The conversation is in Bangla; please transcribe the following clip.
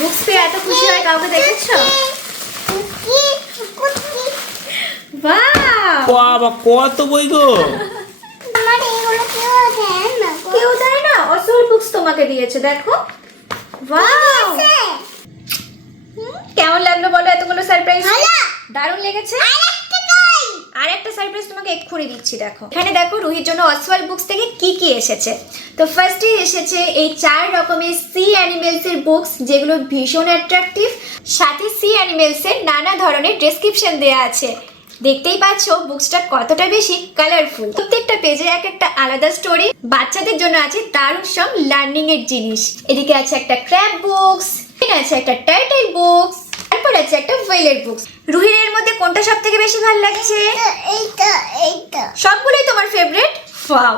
বুকস পেয়ে এত খুশি হয় কাউকে দেখেছো? বাহ, বাবা কত বই গো! কেউ দেয় না, অসল বুকস তোমাকে দিয়েছে, দেখো। ওয়াও, কেমন লাগলো বলো এতগুলো সারপ্রাইজ? দারুণ লেগেছে। আর একটা সারপ্রাইজ তোমাকে এক্ষুনি দিচ্ছি, দেখো এখানে দেখো রুহির জন্য অসওয়াল বুকস থেকে কি কি এসেছে। তো ফার্স্টে এসেছে এই 4 রকমের সি অ্যানিমেলস এর বুকস, যেগুলো ভীষণ অ্যাট্রাকটিভ। সাথে সি অ্যানিমেলস এর নানা ধরনের ডেসক্রিপশন দেয়া আছে। দেখতেই পাচ্ছ বুকসটা কতটা বেশি কালারফুল। প্রত্যেকটা পেজে এক একটা আলাদা স্টোরি। বাচ্চাদের জন্য আছে দারুণ সব লার্নিং এর জিনিস। এদিকে আছে একটা ক্র্যাব বুকস, এখানে আছে একটা টার্টল বুকস, তারপর আছে একটা ওয়েলের বুকস। রুহির এর মধ্যে কোনটা সবথেকে বেশি ভালো লাগছে? এইটা সবগুলোই তোমার ফেভারিট? ওয়াও।